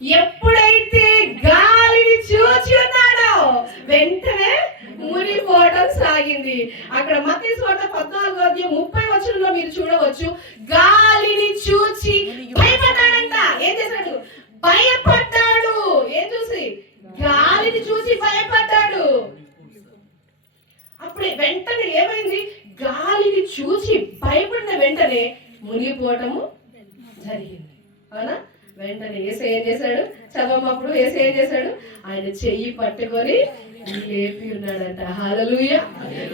ఎప్పుడైతే గాలిని చూచి ఉన్నాడో వెంటనే మునిగిపోవడం సాగింది. అక్కడ మత్తయి సువార్త 14:30 మీరు చూడవచ్చు. గాలిని చూచి భయపడ్డాడంట. ఏం చేశాడు? భయపడ్డాడు. ఏం చూసి? గాలిని చూసి భయపడ్డాడు. అప్పుడే వెంటనే ఏమైంది? గాలిని చూసి భయపడిన వెంటనే మునిగిపోవటము జరిగింది. అవునా? వెంటనే యేసయ్య ఏం చేశాడు? చదవప్పుడు యేసయ్య ఏం చేశాడు? ఆయన చెయ్యి పట్టుకొని లేపి ఉన్నాడంట. హల్లెలూయా,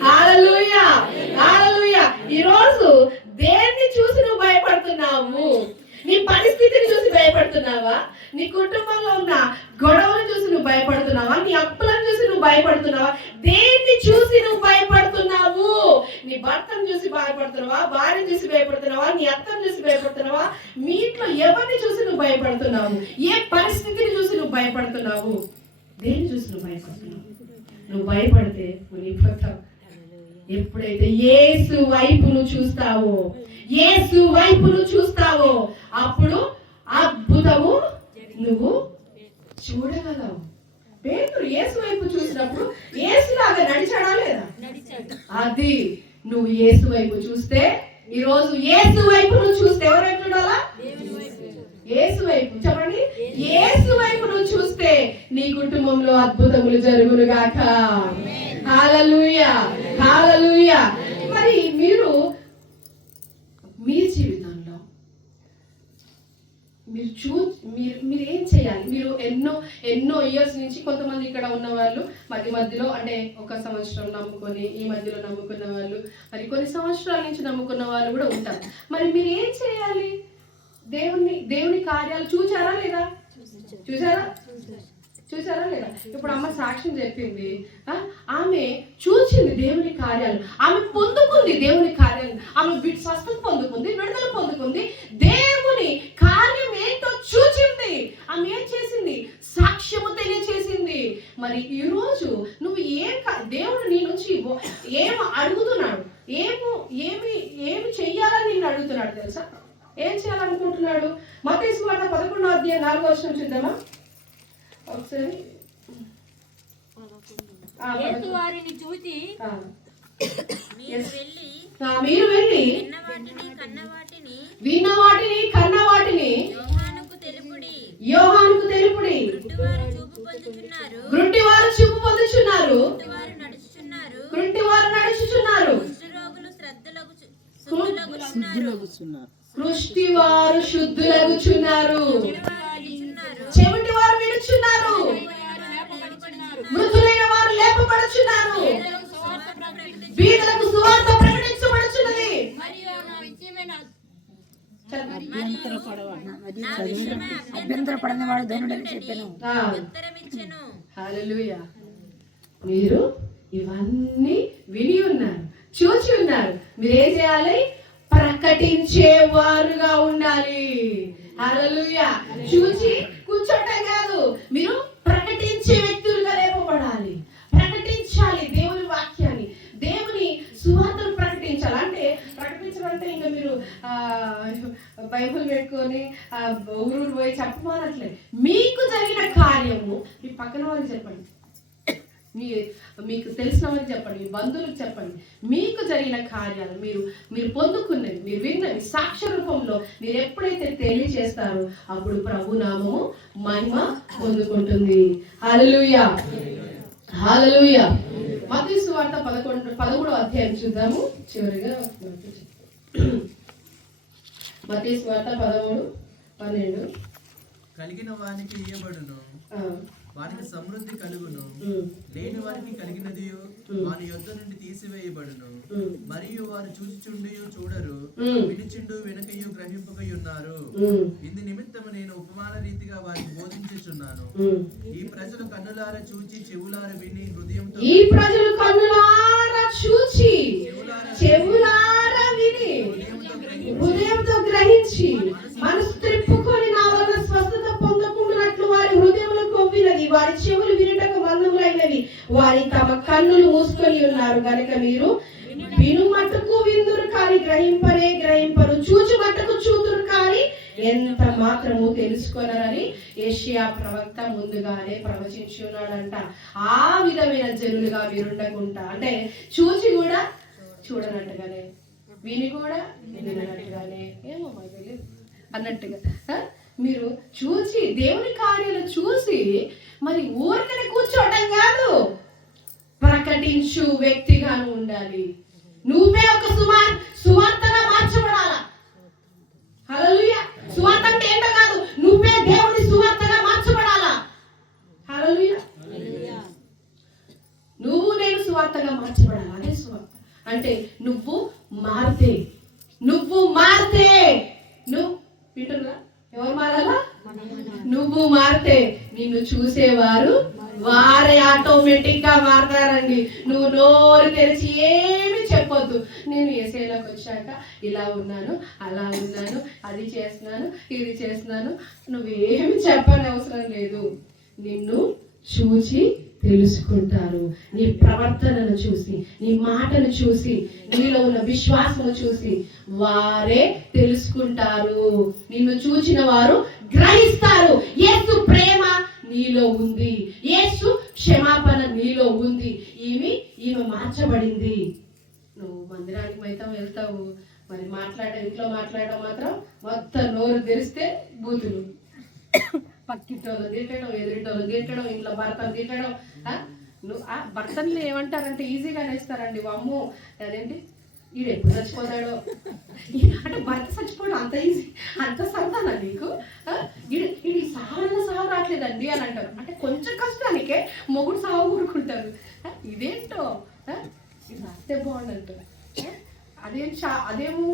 హల్లెలూయా, హల్లెలూయా. ఈరోజు దేన్ని చూసి నువ్వు భయపడుతున్నావు? నీ పరిస్థితిని చూసి భయపడుతున్నావా? నీ కుటుంబంలో ఉన్న గొడవలను చూసి నువ్వు భయపడుతున్నావా? నీ అప్పులను చూసి నువ్వు భయపడుతున్నావా? దేన్ని చూసి నువ్వు భయపడుతున్నావు? నీ భర్తను చూసి భయపడుతున్నావా? భార్యను చూసి భయపడుతున్నావా? నీ అత్తను చూసి భయపడుతున్నావా? మీ ఇంట్లో ఎవరిని చూసి నువ్వు భయపడుతున్నావు? ఏ పరిస్థితిని చూసి నువ్వు భయపడుతున్నావు? దేన్ని చూసి నువ్వు భయపడుతున్నావు? నువ్వు భయపడితే మునిగిపోతావు. ఎప్పుడైతే యేసు వైపు నువ్వు చూస్తావో, యేసు వైపు నువ్వు చూస్తావో, అప్పుడు అద్భుతము నువ్వు చూడగలవు. పేతురు యేసు వైపు చూసినప్పుడు యేసులాగా నడిచాడా లేదా? అది నువ్వు యేసు వైపు చూస్తే, ఈరోజు యేసు వైపు నువ్వు చూస్తే ఎవరు వైపు చూడాలా? యేసు వైపు. చెప్పండి, యేసు వైపు నువ్వు చూస్తే నీ కుటుంబంలో అద్భుతములు జరుగును గాక. హల్లెలూయా, హల్లెలూయా. మరి మీరు మీ జీవితంలో మీరు ఏం చేయాలి? మీరు ఎన్నో ఇయర్స్ నుంచి, కొంతమంది ఇక్కడ ఉన్న వాళ్ళు మధ్యలో అంటే 1 సంవత్సరం నమ్ముకొని, ఈ మధ్యలో నమ్ముకున్న వాళ్ళు, మరి కొన్ని సంవత్సరాల నుంచి నమ్ముకున్న వాళ్ళు కూడా ఉంటారు. మరి మీరు ఏం చేయాలి? దేవుని కార్యాలు చూసారా లేదా? చూసారా లేదా? ఇప్పుడు అమ్మ సాక్ష్యం చెప్పింది. ఆమె చూసింది దేవుని కార్యాలు, ఆమె పొందుకుంది దేవుని కార్యాలు, ఆమె స్వస్థత పొందుకుంది, విడుదల పొందుకుంది, దేవుని కార్యం ఏంటో చూసింది. ఆమె ఏం చేసింది? సాక్ష్యము తెలియచేసింది. మరి ఈరోజు నువ్వు దేవుడు నీ నుంచి ఏం అడుగుతున్నాడు? ఏమి చెయ్యాలని నిన్ను అడుగుతున్నాడు తెలుసా? ఏం చేయాలనుకుంటున్నాడు? మత్తయి సువార్త 11:4 చూద్దామా ఒకసారి. మీరు వెళ్ళి విన్న వాటిని కన్న వాటిని యోహానుకు తెలుపుడి. గుడ్డివారు చూపు పొందుచున్నారు, గుడ్డివారు నడుచుచున్నారు, కృష్టివారు శుద్ధులగుచున్నారు, చెవిటివారు వినుచున్నారు, మృతులైన వారు లేపబడుచున్నారు, బీదలకు సువార్త ప్రకటించబడుచున్నది. అభ్యంతరపడని వాడు ధనుడని చెప్పాను. హల్లెలూయా. మీరు ఇవన్నీ విని ఉన్నారు, చూచి ఉన్నారు. మీరేం చేయాలి? ప్రకటించేవారుగా ఉండాలి. హల్లెలూయా. చూచి కూర్చోటం కాదు, మీరు ప్రకటించే వ్యక్తులుగా లేపబడాలి. ప్రకటించాలి దేవుని వాక్యాన్ని, దేవుని సువార్తను ప్రకటించాలి. అంటే ప్రకటించడం అంటే ఇంకా మీరు బైబిల్ పెట్టుకొని ఊరు పోయి చెప్పమానట్లేదు. మీకు జరిగిన కార్యము మీ పక్కన వారికి చెప్పండి, మీకు తెలిసిన వారికి చెప్పండి, మీ బంధువులకు చెప్పండి. మీకు జరిగిన కార్యాలు, మీరు పొందుకున్నవి, మీరు విన్నవి సాక్ష్య రూపంలో మీరు ఎప్పుడైతే తెలియజేస్తారో అప్పుడు ప్రభు నామము మహిమ పొందుకుంటుంది. హల్లెలూయా, హల్లెలూయా. మత్తయి సువార్త 13 చూద్దాము చివరిగా. మత్తయి సువార్త 13:12. కలిగిన వానికి ఇయ్యబడును, వారికి సమృద్ధి కలుగును, లేని వారికి కలిగినది వారి యొద్ద నుండి తీసివేయబడును. మరియు వారు చూచిచుండియు చూడరు, వినిచుండు వెనకయు గ్రహింపకయున్నారు. ఇందు నిమిత్తము నేను ఉపమాన రీతిగా వారికి బోధించుచున్నాను. ఈ ప్రజలు కన్నులారా చూచి చెవులార విని హృదయంతో హృదయంతో గ్రహించి మనసు త్రిప్పుకొని నా వల్ల స్వస్థత పొందకుండానట్లు వారి హృదయంలో కొవ్వినది, వారి చెవులు వినుటకు మందములైనవి, వారి తమ కన్నులు మూసుకొని ఉన్నారు. గనుక మీరు విను మట్టుకు విందురు కానీ గ్రహింపరు, చూచు మట్టుకు చూతురు కానీ ఎంత మాత్రము తెలుసుకొనరని యెషయా ప్రవక్త ముందుగానే ప్రవచించి ఉన్నాడంట. ఆ విధమైన జనులుగా మీరుండకుండా, అంటే చూచి కూడా చూడనట్టుగానే, విని కూడా విననట్టుగానే, ఏమో మాకు తెలియదు అన్నట్టుగా మీరు చూసి దేవుని కార్యాలు చూసి మరి ఊరికనే కూర్చోవటం కాదు, ప్రకటించు వ్యక్తిగాను ఉండాలి. నువ్వే ఒక సువార్తగా మార్చబడాలా. హల్లెలూయా. సువార్త అంటే ఏంటో కాదు, నువ్వే దేవుని సువార్తగా మార్చబడాలా. హల్లెలూయా. నువ్వు నేను సువార్తగా మార్చబడాలి. అదే సువార్త అంటే నువ్వు మారితే నువ్వు వింటున్నా, ఎవరు మారాలా? నువ్వు మారితే నిన్ను చూసేవారు వారే ఆటోమేటిక్ గా మారతారండి. నువ్వు నోరు తెరిచి ఏమి చెప్పొద్దు. నేను యేసయ్యలోకి వచ్చాక ఇలా ఉన్నాను, అలా ఉన్నాను, అది చేస్తున్నాను, ఇది చేస్తున్నాను, నువ్వేమి చెప్పని అవసరం లేదు. నిన్ను చూసి తెలుసుకుంటారు. నీ ప్రవర్తనను చూసి, నీ మాటను చూసి, నీలో ఉన్న విశ్వాసము చూసి వారే తెలుసుకుంటారు. నిన్ను చూచిన వారు గ్రహిస్తారు. యేసు ప్రేమ నీలో ఉంది, యేసు క్షమాపణ నీలో ఉంది, ఈమె మార్చబడింది. నువ్వు మందిరానికి అయితే వెళ్తావు, మరి ఇంట్లో మాట్లాడడం మాత్రం మొత్తం నోరు తెరిస్తే బూతులు, పక్కింటోళ్ళు తిట్టడం, ఎదురింటోళ్ళు తిట్టడం, ఇంట్లో భర్తను తిట్టడం. నువ్వు ఆ భర్తని ఏమంటారంటే ఈజీగా నేస్తారండి. అమ్మో అదేంటి ఈడు ఎప్పుడు చచ్చిపోతాడో, అంటే భర్త చచ్చిపోవడం అంత ఈజీ, అంత సరదానా నీకు? ఇది సావు రావట్లేదండి అని అంటారు. అంటే కొంచెం కష్టానికే మొగుడు సాగు కూరుకుంటారు. ఇదేంటో ఇది రాస్తే బాగుండంటారు. అదేమో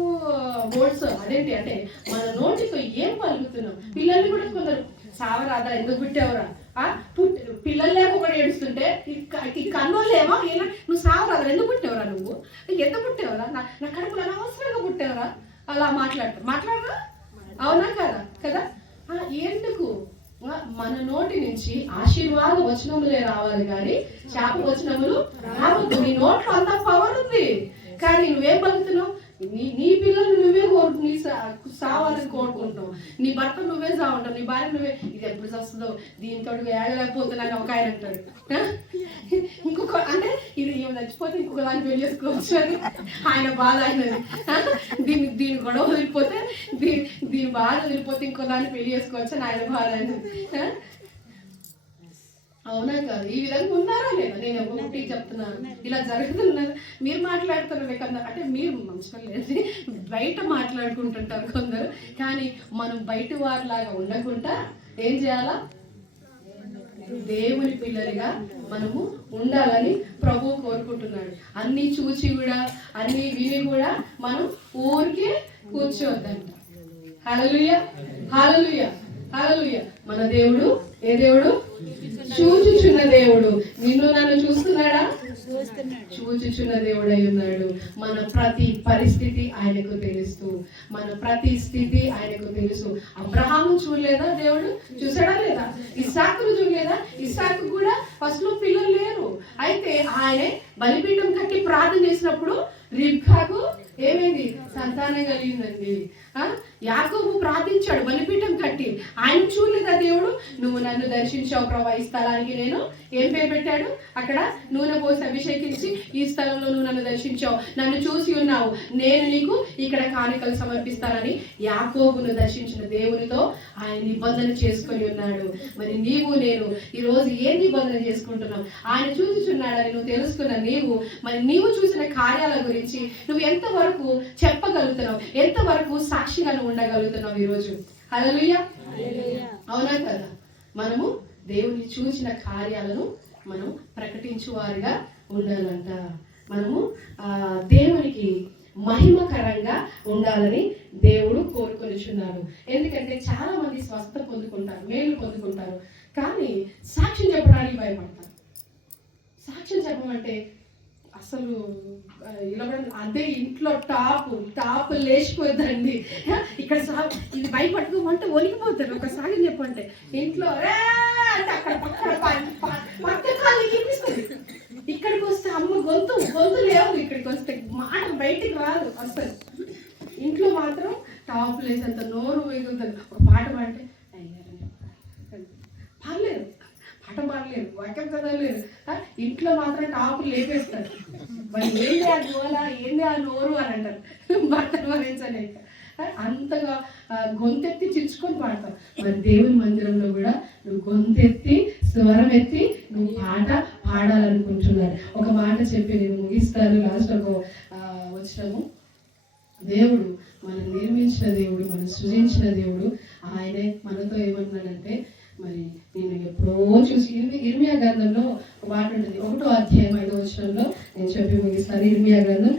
బోర్డ్స్ అదేంటి అంటే మన నోటితో ఏం పలుకుతున్నాం. పిల్లల్ని కూడా కొందరు సావరాదా, ఎందుకు పుట్టేవరా, పిల్లలు లేక కూడా ఏడుస్తుంటే ఈ కన్నోళ్ళేమో నువ్వు సావరాదా, ఎందుకు పుట్టేవరా, నువ్వు ఎందుకు పుట్టేవరా, నా కడుపులో అనవసరంగా పుట్టేవరా, అలా మాట్లాడరా. అవునా కదా? ఎందుకు మన నోటి నుంచి ఆశీర్వాద వచనములే రావాలి కానీ శాప వచనములు రావద్దు. నీ నోట్లో అంత పవర్ ఉంది, కానీ నువ్వేం పలుకుతున్నావు? నీ పిల్లలు నువ్వే సావాలని కోరుకుంటావు, నీ భర్త నువ్వే సావుంటావు, నీ భార్య నువ్వే ఇది ఎప్పుడు వస్తుందో దీంతో ఏగలేకపోతున్నాను ఒక ఆయన అంటాడు. ఇంకొక అంటే ఇది ఏమి చచ్చిపోతే ఇంకొక దాన్ని పెళ్లి చేసుకోవచ్చు అని ఆయన బాధ అయినది. దీని గొడవ వదిలిపోతే దీని బాధ వదిలిపోతే ఇంకో దాన్ని పెళ్లి చేసుకోవచ్చు అని ఆయన బాధ అయినది. అవునా కాదు? ఈ విధంగా ఉన్నారా లేదా? నేను ఒకటి చెప్తున్నాను, ఇలా జరుగుతున్నది. మీరు మాట్లాడుతున్నారు కొందరు, అంటే మీరు మంచిగా లేదు, బయట మాట్లాడుకుంటుంటారు కొందరు. కానీ మనం బయట వారిలాగా ఉండకుండా ఏం చేయాలా? దేవుని పిల్లలుగా మనము ఉండాలని ప్రభువు కోరుకుంటున్నాడు. అన్ని చూచి కూడా, అన్ని విని కూడా మనం ఊరికే కూర్చోవద్దంట. హల్లెలూయా, హల్లెలూయా, హల్లెలూయా. మన దేవుడు ఏ దేవుడు? చూచుచున్న దేవుడు. నిన్ను నన్ను చూస్తున్నాడా? చూచుచున్న దేవుడు అయి ఉన్నాడు. మన ప్రతి పరిస్థితి ఆయనకు తెలుసు, మన ప్రతి స్థితి ఆయనకు తెలుసు. అబ్రహాము చూడలేదా? దేవుడు చూసాడా లేదా? ఇస్సాకును చూడలేదా? ఇస్సాకు కూడా ఫస్ట్ లో పిల్లలు లేరు, అయితే ఆయనే బలిపీఠం కట్టి ప్రార్థన చేసినప్పుడు రిబ్కాకు ఏమైంది? సంతానం కలిగిందండి. యాకోబు ప్రార్థించాడు బలిపీఠం కట్టి, ఆయన చూడలేదా దేవుడు? నువ్వు నన్ను దర్శించావు ప్రభా, ఈ స్థలానికి నేను ఏం పేరు పెట్టాడు? అక్కడ నూనె పోసి అభిషేకించి ఈ స్థలంలో నువ్వు నన్ను దర్శించావు, నన్ను చూసి ఉన్నావు, నేను నీకు ఇక్కడ కానుకలు సమర్పిస్తానని యాకోబును దర్శించిన దేవునితో ఆయన నిబంధన చేసుకొని ఉన్నాడు. మరి నీవు నేను ఈరోజు ఏ నిబంధన చేసుకుంటున్నావు? ఆయన చూసుచున్నాడని నువ్వు తెలుసుకున్న నీవు, మరి నీవు చూసిన కార్యాల గురించి నువ్వు ఎంతవరకు చెప్పగలుగుతున్నావు, ఎంతవరకు సాక్షిగా ఉండగలుగుతున్నావు ఈరోజు? హల్లెలూయా, అవునా కదా? మనము దేవుని చూసిన కార్యాలను మనం ప్రకటించువారుగా ఉండాలంట. మనము దేవునికి మహిమకరంగా ఉండాలని దేవుడు కోరుకొనిచున్నాడు. ఎందుకంటే చాలా మంది స్వస్థ పొందుకుంటారు, మేలు పొందుకుంటారు, కానీ సాక్ష్యం చెప్పడానికి భయపడతారు. సాక్ష్యం చెప్పమంటే అసలు ఇలా అదే ఇంట్లో టాప్ లేచిపోద్దండి. ఇక్కడ ఇది భయపట్టుకోమంటే వణికిపోతారు. ఒక సాక్ష్యం చెప్పంటే ఇంట్లో అంటే అక్కడ పక్కన కనిపిస్తుంది. ఇక్కడికి వస్తే అమ్మ గొంతు లేవు, ఇక్కడికి వస్తే మాట బయటికి రాదు అసలు. ఇంట్లో మాత్రం టాప్ లేసేంత నోరు వేగుతుంది. ఒక పాట పాడితే పాడలేరు, పాట పాడలేరు, వాక్యం చదవలేరు, ఇంట్లో మాత్రం టాపులు లేపేస్తారు. మరి ఏంది ఆ గోల, ఏంది ఆ నోరు అని అంటారు, భర్తను వరించలేక అంతగా గొంతెత్తి చిచ్చుకొని పాడతావు. మరి దేవుని మందిరంలో కూడా నువ్వు గొంతెత్తి స్వరం ఎత్తి నువ్వు పాట పాడాలనుకుంటున్నాను. ఒక మాట చెప్పి నేను ముగిస్తాను. లాస్ట్ ఒక వచ్చినాము. దేవుడు మనం నిర్మించిన దేవుడు, మనం సృజించిన దేవుడు. ఆయనే మనతో ఏమన్నాడంటే, మరి నేను ఎప్పుడో చూసి ఇర్మియా గ్రంథంలో ఒక మాట ఉంటుంది, 1వ అధ్యాయం 5వ వచనంలో నేను చెప్పి ముగిస్తాను. ఇర్మియా గ్రంథం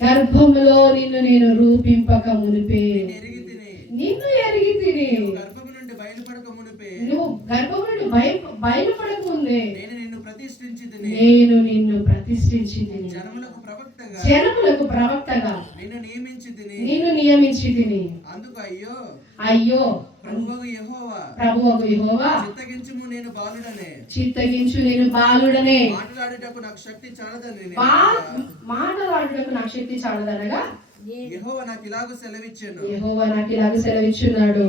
గర్భములో నిన్ను నేను రూపింపక మునిపే నిన్ను ఎరిగి తిని, నువ్వు గర్భము నుండి బయలుపడక ముందే నేను నిన్ను ప్రతిష్ఠించి తిని, జనములకు ప్రవక్తగా నిన్ను నియమించి తిని. అందుకు అయ్యో ప్రభువగు యెహోవా, చిత్తగించు నేను బాలుడనే, మాటలాడుటకు నాకు శక్తి చాలదనగా యెహోవా నాకు ఇలాగ సెలవిచ్చున్నాడు,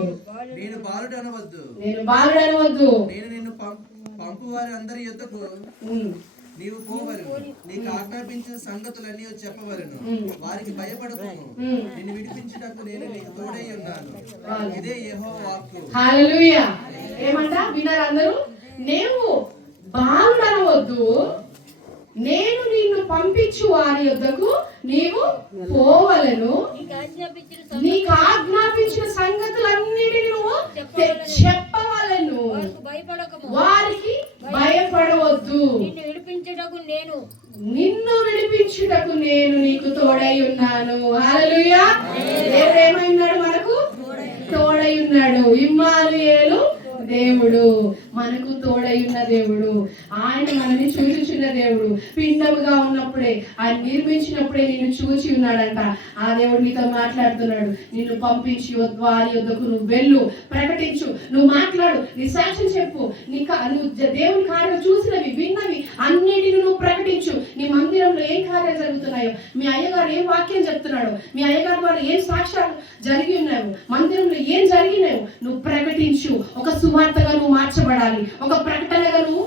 నేను బాలుడు అనవద్దు, నేను నిన్ను పంపు వారి అందరి యొద్దకు నీవు పోవలను, నీకు ఆజ్ఞాపించిన సంగతులన్నీ చెప్పవలను, వారికి భయపడకుము, నిన్ను విడిపించుటకు నేను నీకు తోడై ఉన్నాను. ఇదే యెహోవా వాక్కు. హల్లెలూయా. ఏమంట విన్నారు అందరూ? నీవు బాలుడనవద్దు, నేను నిన్ను పంపించు వారి యొద్దకు నీవు పోవలను, నీకు ఆజ్ఞాపించిన సంగతులన్నిటిని నువ్వు చెప్పవలను, వారికి భయపడవద్దు, నిన్ను విడిపించుటకు నేను నీకు తోడై ఉన్నాను. హల్లెలూయా. దేవుడు ఏమైనాడు? మనకు తోడై ఉన్నాడు. ఇమ్మానుయేలు, దేవుడు మనకు తోడై ఉన్న దేవుడు. ఆయన మనని చూచుచున్న దేవుడు. పిండముగా ఉన్నప్పుడే, ఆయన నిర్మించినప్పుడే నిన్ను చూచి ఉన్నాడంట. ఆ దేవుడు నీతో మాట్లాడుతున్నాడు. నిన్ను పంపించి వారి యొద్దకు నువ్వు వెళ్ళు, ప్రకటించు, నువ్వు మాట్లాడు, నీ సాక్ష్యం చెప్పు, నువ్వు దేవుని కార్యాలు చూసినవి విన్నవి అన్నిటిని నువ్వు ప్రకటించు. నీ మందిరంలో ఏం కార్యాలు జరుగుతున్నాయో, మీ అయ్యగారు ఏం వాక్యం చెప్తున్నాడు, మీ అయ్యగారి ద్వారా ఏం సాక్ష్యాలు జరిగి ఉన్నాయో, మందిరంలో ఏం జరిగినాయో నువ్వు ప్రకటించు. ఒక సువార్తగా నువ్వు మార్చబడాలి, ఒక ప్రకటనగా నువ్వు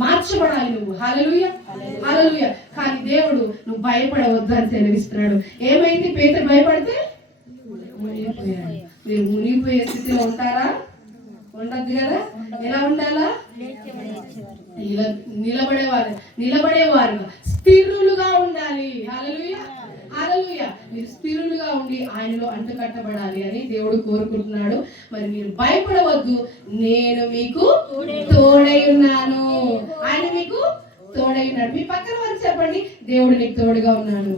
మార్చబడాలి నువ్వు. హల్లెలూయా, హల్లెలూయా. కానీ దేవుడు నువ్వు భయపడవద్దు అని సెలవిస్తున్నాడు. ఏమైంది? పేతురు భయపడితే మునిగిపోయాడు. మీరు మునిగిపోయే స్థితిలో ఉంటారా? ఉండద్దు కదా. ఎలా ఉండాలా? నిలబడేవారు స్థిరులుగా ఉండాలి. హల్లెలూయా, హల్లెలూయా. మీరు స్థిరులుగా ఉండి ఆయనలో అంటుకట్టబడాలి అని దేవుడు కోరుకుంటున్నాడు. మరి మీరు భయపడవద్దు, నేను మీకు తోడై ఉన్నాను. ఆయన మీకు తోడై ఉన్నాడు. మీ పక్కన వారికి చెప్పండి, దేవుడు నీకు తోడుగా ఉన్నాడు.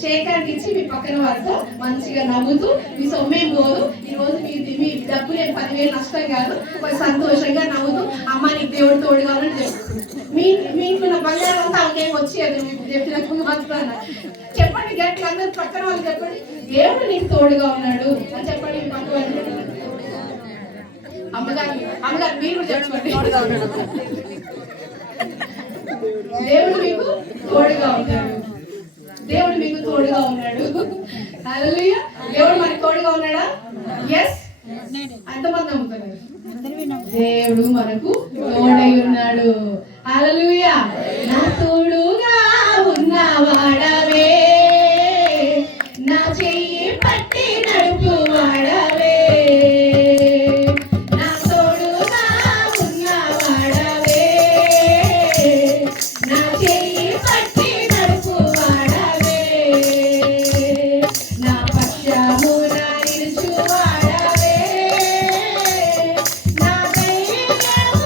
షేకానికి ఇచ్చి మీ పక్కన వారితో మంచిగా నవ్వుతూ, మీ సొమ్మేం పోదు, ఈ రోజు మీ డబ్బులు 10,000 నష్టం కాదు, సంతోషంగా నవ్వుతూ, అమ్మ నీకు దేవుడు తోడుగా ఉన్నాడు చెప్పు. మీ ఇంట్లో నా బంగారం అంతా ఆమెకేం వచ్చేది మీకు చెప్పినప్పుడు మాత్రాన చెప్పండి. గట్టిగా అందరు పక్కన వాళ్ళు చెప్పండి, దేవుడు నీకు తోడుగా ఉన్నాడు అని చెప్పండి. మీ పక్క వాళ్ళు అమ్మగారు మీరు చెప్పండి, దేవుడు మీకు తోడుగా ఉన్నాడు. దేవుడు మీకు తోడుగా ఉన్నాడు. హల్లెలూయా. దేవుడు మనకి తోడుగా ఉన్నాడా? yes. ఎంతమంది నమ్ముతున్నారు? దేవుడు మనకు తోడై ఉన్నాడు. హల్లెలూయా. నా తోడుగా ఉన్నవాడవే, నా చెయ్యి పట్టి నడుపు వాడవే, నా తోడుగా ఉన్నవాడవే, నా చెయ్యి పట్టి నడుపు వాడవే, నా పక్షమున నిలుచువాడవే, నా ధైర్యము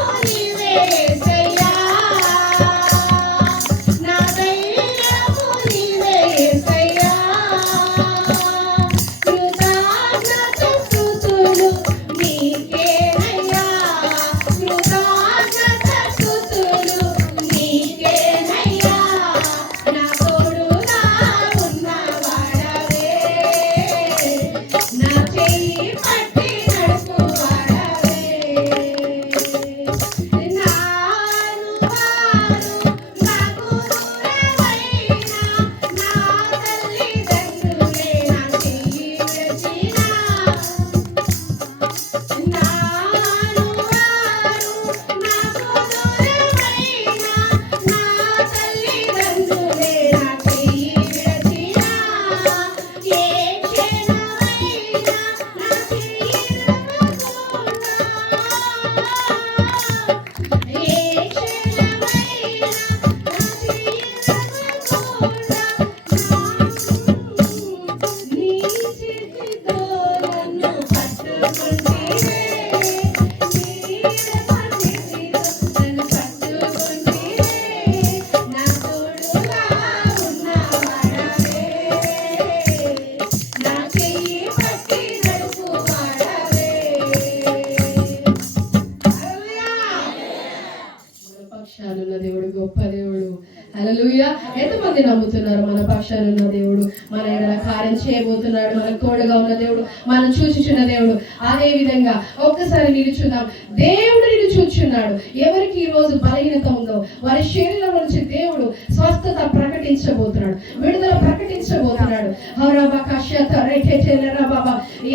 ఎంతమంది నమ్ముతున్నారు మన పక్షాన ఉన్న దేవుడు మన ఎడల కార్యం చేయబోతున్నాడు, మనకు తోడుగా ఉన్న దేవుడు, మనం చూచుచున్న దేవుడు. అదే విధంగా ఒక్కసారి నిలుచుందాం. దేవుడు నిన్ను చూచున్నాడు. ఎవరికి ఈ రోజు బలహీనత ఉందో వారి శరీరం నుంచి దేవుడు స్వస్థత ప్రకటించబోతున్నాడు, విడుదల ప్రకటించబోతున్నాడు.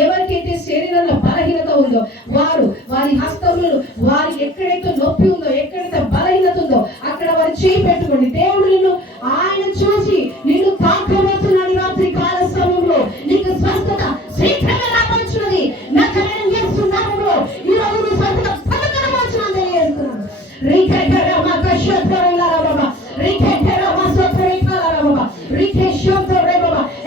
ఎవరికైతే శరీరంలో బలహీనత ఉందో వారి హస్తములు వారికి ఎక్కడైతే నొప్పి ఉందో, ఎక్కడైతే బలహీనత ఉందో అక్కడ వారు చేయి పెట్టుకోండి. దేవుడు నిన్ను ఆయన చూసి నిన్ను తాకబోతున్నాడు. రాత్రి కాల సమయంలో నీకు స్వస్థత శీఘ్రంగా రాబోతున్నది. నజరేయుడైన యేసు నామములో ఈ రోజు నీ స్వస్థత పొందబోతున్నాను తెలియజేస్తున్నాను.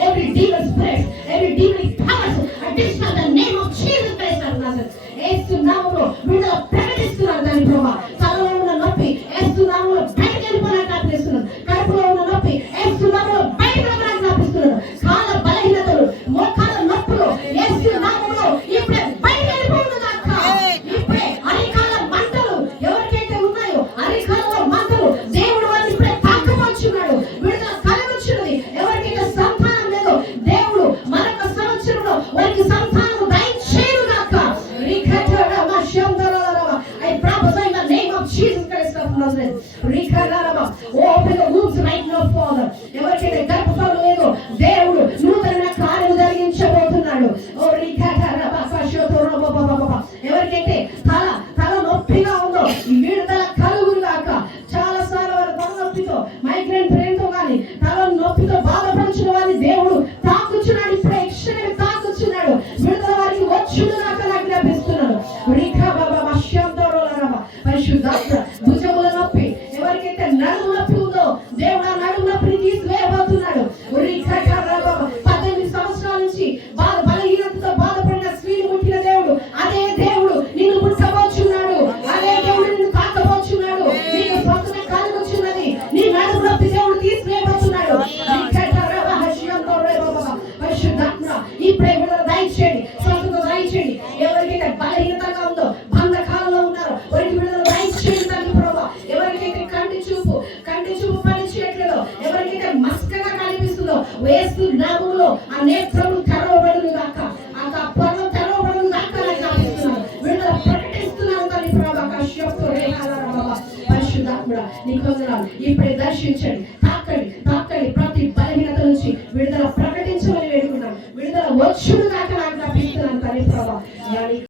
Every demon spirit, every demonic powers, I dispel the name of Jesus Christ of Nazareth. యేసు నామములో విడుదల ప్రకటిస్తున్నాను. దాని ప్రభావ తలలో ఉన్న నొప్పి యేసు నామములో బయటకు వెళ్ళిపోయినట్టు ఆపేస్తున్నాను. కడుపులో ఉన్న నొప్పి యేసు నామములో బయటకు వెళ్ళిపోయినట్టు ఆపేస్తున్నాను. కాళ్ళ బలహీనతలు, మోకాళ్ళ నొప్పులు యేసు నామములో ఇప్పుడే బయటకు వెళ్ళిపోతుంది అక్క. ఇప్పుడే అరికాళ్ళ మంటలు ఎవరికైతే ఉన్నాయో అరికాళ్ళలో మంటలు దేవుడు వారిని ఇప్పుడే తాకవచ్చున్నాడు. విడుదల కలగొచ్చున్నది. ఎవరికైతే సంతానం లేదో దేవుడు మరొక సంవత్సరంలో వారికి సంతానం దయచేయును గాక. I prophesy in the name of Jesus Christ of Nazareth. Open the wombs right now, Father. ఎవరికైతే గర్భఫలం లేదో దేవుడు నూతన కార్యము జరిగించబోతున్నాడు. ఎవరికైతే తల నొప్పిగా ఉందో విడుదల కలుగును గాక. చాలా సార్లు వారి తల నొప్పితో, మైగ్రేన్ పెయిన్ తో కానీ తల నొప్పితో బాధపడుచున్న వారిని దేవుడు తాకుచున్నాడు. ఇప్పుడు ఎక్స్ట్రా తాకుచున్నాడు. విడుదల వారికి వచ్చును గాక. నాకు జ్ఞాపిస్తున్నాను. పరిశుద్ధాత్మ భుజముల నొప్పి, ఎవరికైతే నడుము నొప్పి ఉందో దేవుడు ఆ నడుము నొప్పిని తీసివేయబోతున్నాడు. 18 సంవత్సరాల నుంచి బలహీనతతో బాధపడిన స్త్రీని ముట్టిన దేవుడు అదే దేవుడు నిన్ను ముట్టబోచున్నాడు. అదే దేవుడు నిన్ను తాకబోచున్నాడు. నీకు స్వస్థత కలుగుచున్నది. నీ నడుము నొప్పి దేవుడు తీసివేయబోతున్నాడు. పరిశుద్ధాత్మ ఇప్పుడే విడుదల దయచేయండి, స్వస్థత దయచేయండి. ఎవరికైతే బలహీనతగా ఉందో, బంధకాలలో ఉన్నారో వారికి విడుదల దయచేయండి తల్లి ప్రభా. ఎవరికైతే కంటి చూపు పనిచేయట్లేదో, ఎవరికైతే మస్కగా కనిపిస్తుందో యేసు నామములో ఆ నేత్రము తెరవబడును గాక. ఆ పొలం తెరవబడును గాక. నాకు విడుదల ప్రకటిస్తున్నాను తల్లి ప్రభా. పరిశుద్ధాత్ముడా నీకు వందనాలు. ఇప్పుడే దర్శించండి, తాకండి ప్రతి బలహీనత నుంచి విడుదల ప్రకటించమని వేడుకున్నాం. విడుదల వచ్చును గాక.